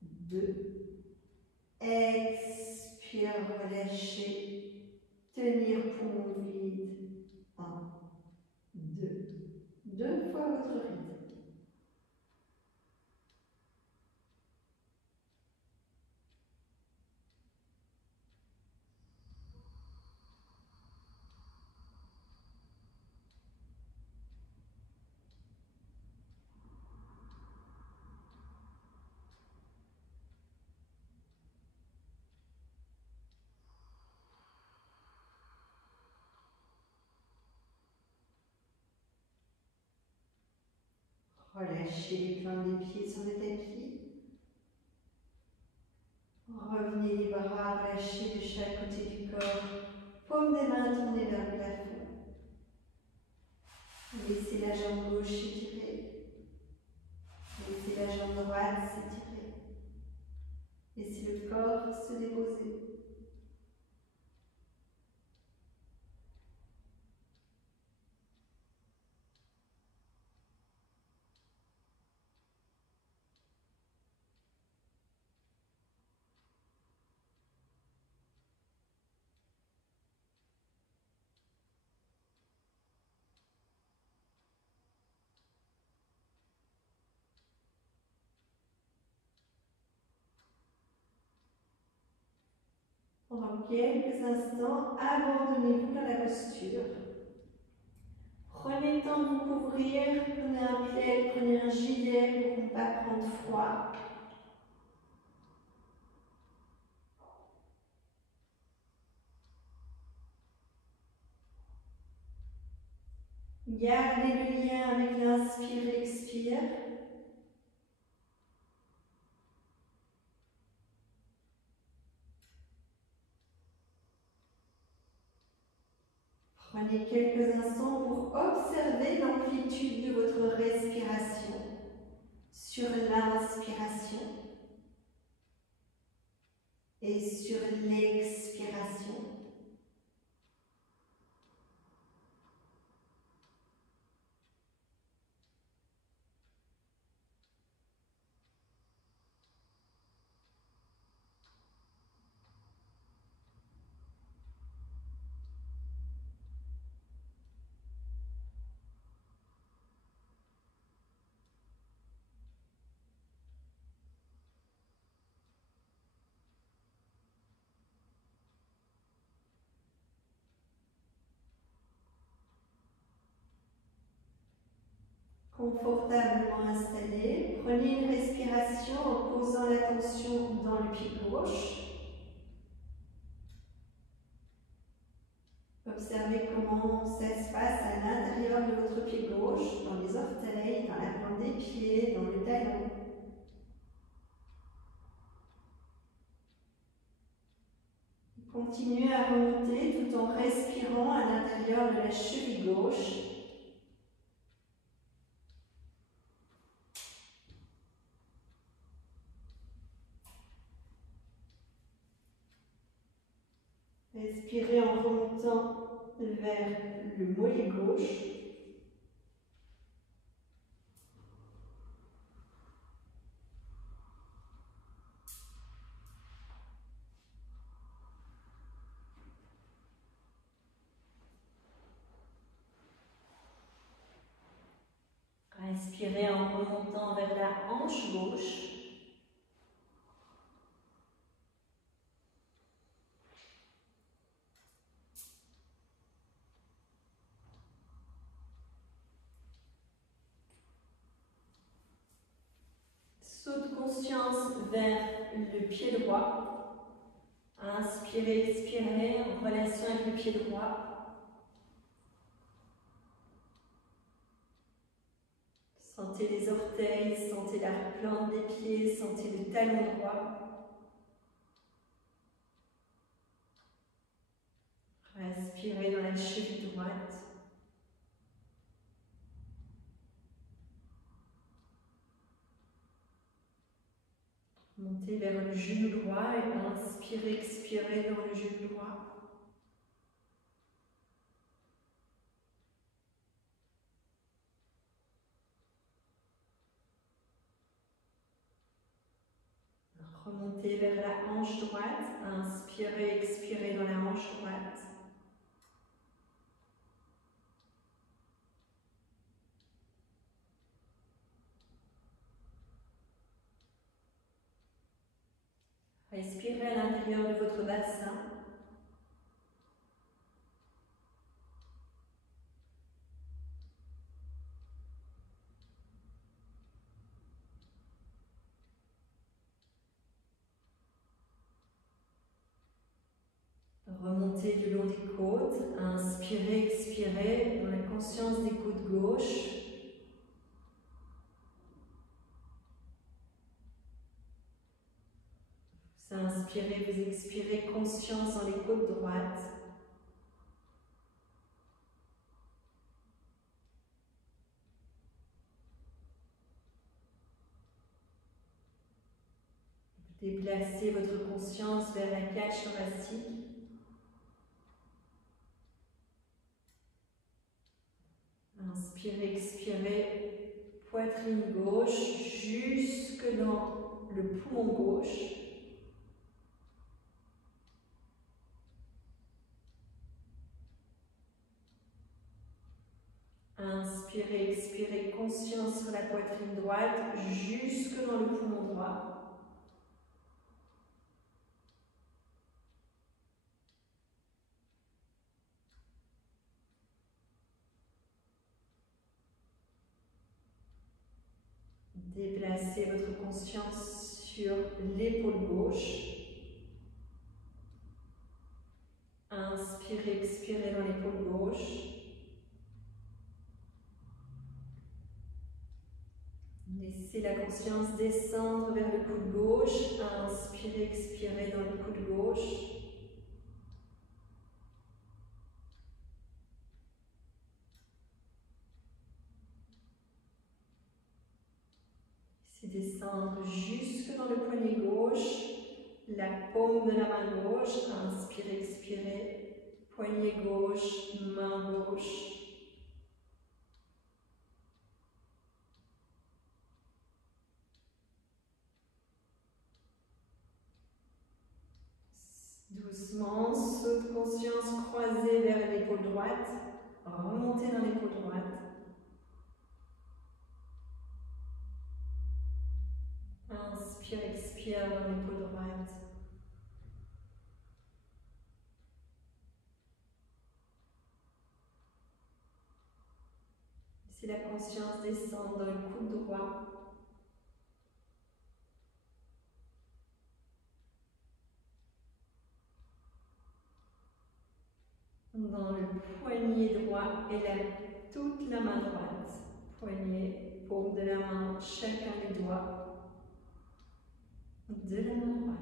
2. Expire, relâchez. Tenir poumon vide. 1, 2. 2 fois votre rythme. Relâchez les plantes des pieds sur le tapis. Revenez les bras relâchés de chaque côté du corps. Paume des mains tournées vers le plafond. Laissez la jambe gauche s'étirer. Laissez la jambe droite s'étirer. Laissez le corps se déposer. Pendant quelques instants, abandonnez-vous dans la posture. Prenez le temps de vous couvrir, prenez un plaid, prenez un gilet pour ne pas prendre froid. Gardez le lien avec l'inspire et l'expire. Prenez quelques instants pour observer l'amplitude de votre respiration sur l'inspiration et sur l'expiration. Confortablement installé, prenez une respiration en posant l'attention dans le pied gauche. Observez comment ça se passe à l'intérieur de votre pied gauche, dans les orteils, dans la plante des pieds, dans le talon. Continuez à remonter tout en respirant à l'intérieur de la cheville gauche. Respirez en remontant vers le mollet gauche. Inspirez en remontant vers la hanche gauche. Saut de conscience vers le pied droit. Inspirez, expirez en relation avec le pied droit. Sentez les orteils, sentez la plante des pieds, sentez le talon droit. Respirez dans la cheville droite. Montez vers le genou droit et inspirez, expirez dans le genou droit. Remontez vers la hanche droite, inspirez, expirez dans la hanche droite. Respirez à l'intérieur de votre bassin. Remontez le long des côtes, inspirez, expirez dans la conscience des côtes gauches. Vous inspirez, vous expirez, conscience dans les côtes droites. Déplacez votre conscience vers la cage thoracique. Inspirez, expirez, poitrine gauche jusque dans le poumon gauche. Inspirez, expirez, conscience sur la poitrine droite jusque dans le poumon droit. Déplacez votre conscience sur l'épaule gauche. Inspirez, expirez dans l'épaule gauche. Laissez la conscience descendre vers le coude gauche. Inspirez, expirez dans le coude gauche. Descendre jusque dans le poignet gauche, la paume de la main gauche, inspirez, expirez, poignet gauche, main gauche. Doucement, saut de conscience croisé vers l'épaule droite, remontez dans l'épaule droite. Inspire, expire dans l'épaule droite. Laissez la conscience descendre dans le coude droit. Dans le poignet droit et toute la main droite. Poignet, paume de la main, chacun des doigts de la main droite.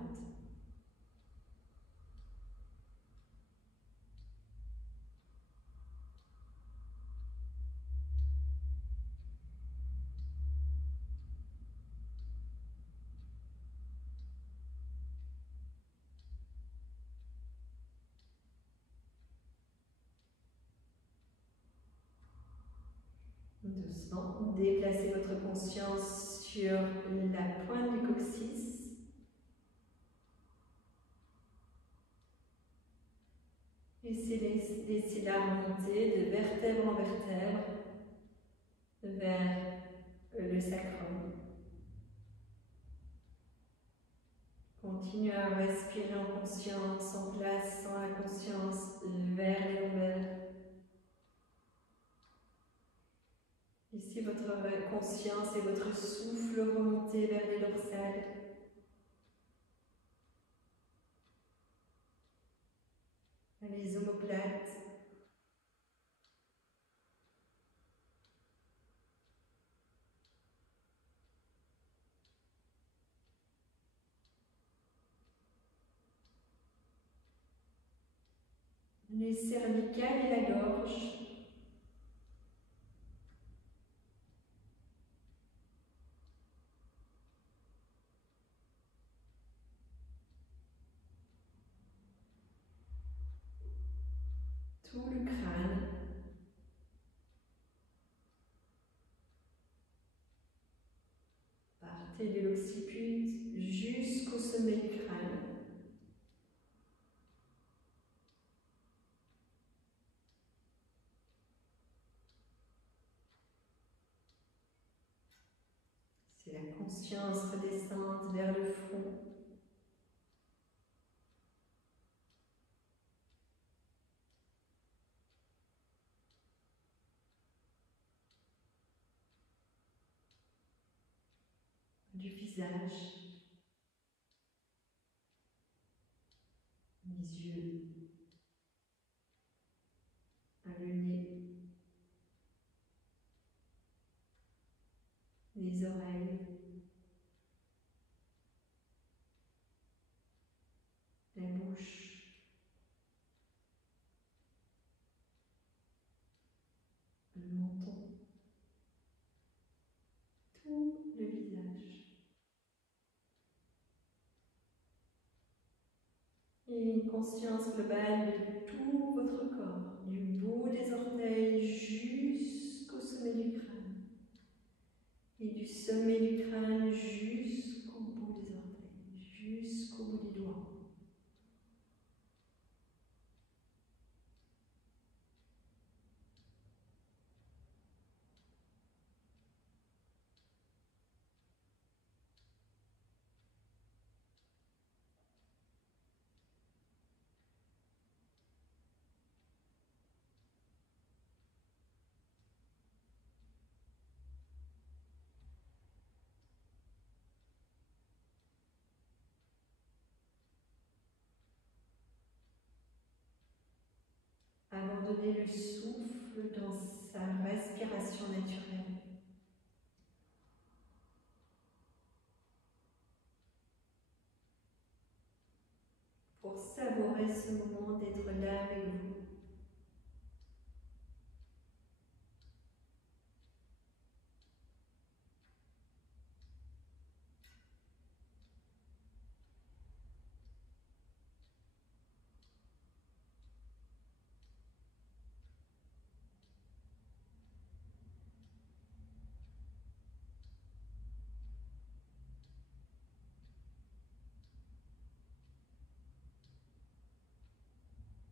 Doucement, déplacez votre conscience sur la pointe du coccyx. Laissez-la remonter de vertèbre en vertèbre vers le sacrum. Continue à respirer en conscience, en plaçant la conscience vers les lombaires. Laissez votre conscience et votre souffle remonter vers les dorsales. Les omoplates. Les cervicales et la gorge. Tout le crâne. Partez de l'occiput jusqu'au sommet du crâne. C'est la conscience redescendante vers le front. Du visage, les yeux, le nez, les oreilles, la bouche, le menton, tout le visage. Et une conscience globale de tout votre corps, du bout des orteils jusqu'au sommet du crâne. Et du sommet du crâne jusqu'au bout des orteils, jusqu'au bout des doigts. Abandonnez le souffle dans sa respiration naturelle. Pour savourer ce moment d'être là avec vous.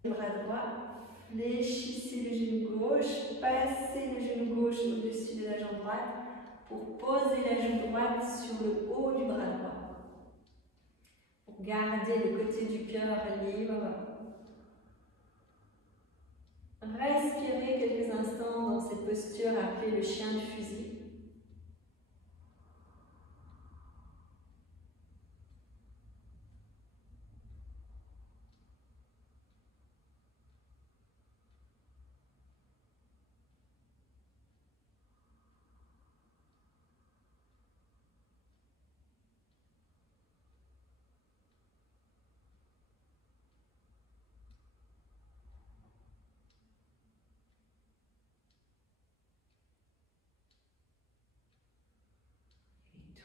Le bras droit, fléchissez le genou gauche, passez le genou gauche au-dessus de la jambe droite pour poser la joue droite sur le haut du bras droit. Pour garder le côté du cœur libre. Respirez quelques instants dans cette posture appelée le chien de fusil.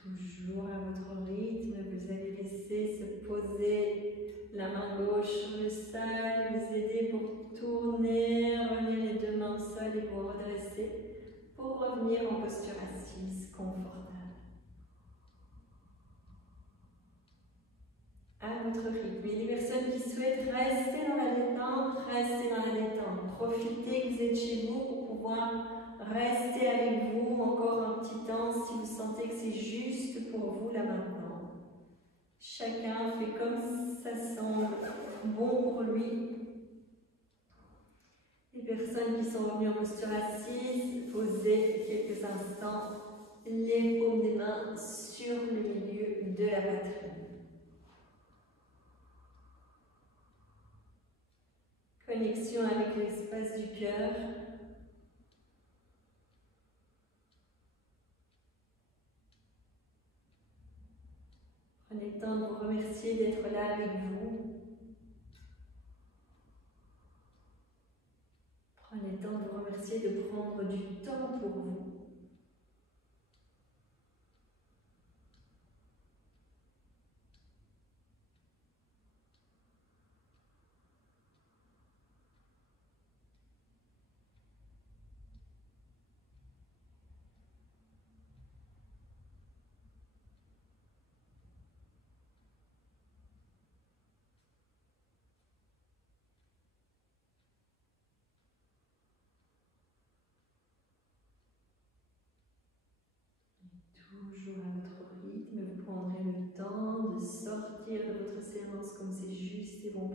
Toujours à votre rythme, vous allez laisser se poser la main gauche sur le sol, vous aider pour tourner, revenir les deux mains au sol et vous redresser pour revenir en posture assise confortable. À votre rythme. Et les personnes qui souhaitent rester dans la détente, restez dans la détente. Profitez que vous êtes chez vous pour pouvoir rester avec vous encore un petit temps si vous sentez que c'est juste pour vous là maintenant. Chacun fait comme ça semble bon pour lui. Les personnes qui sont revenues en posture assise, posez quelques instants les paumes des mains sur le milieu de la poitrine. Connexion avec l'espace du cœur. Prenez le temps de vous remercier d'être là avec vous. Prenez le temps de vous remercier de prendre du temps pour vous. Toujours à votre rythme, vous prendrez le temps de sortir de votre séance comme c'est juste et bon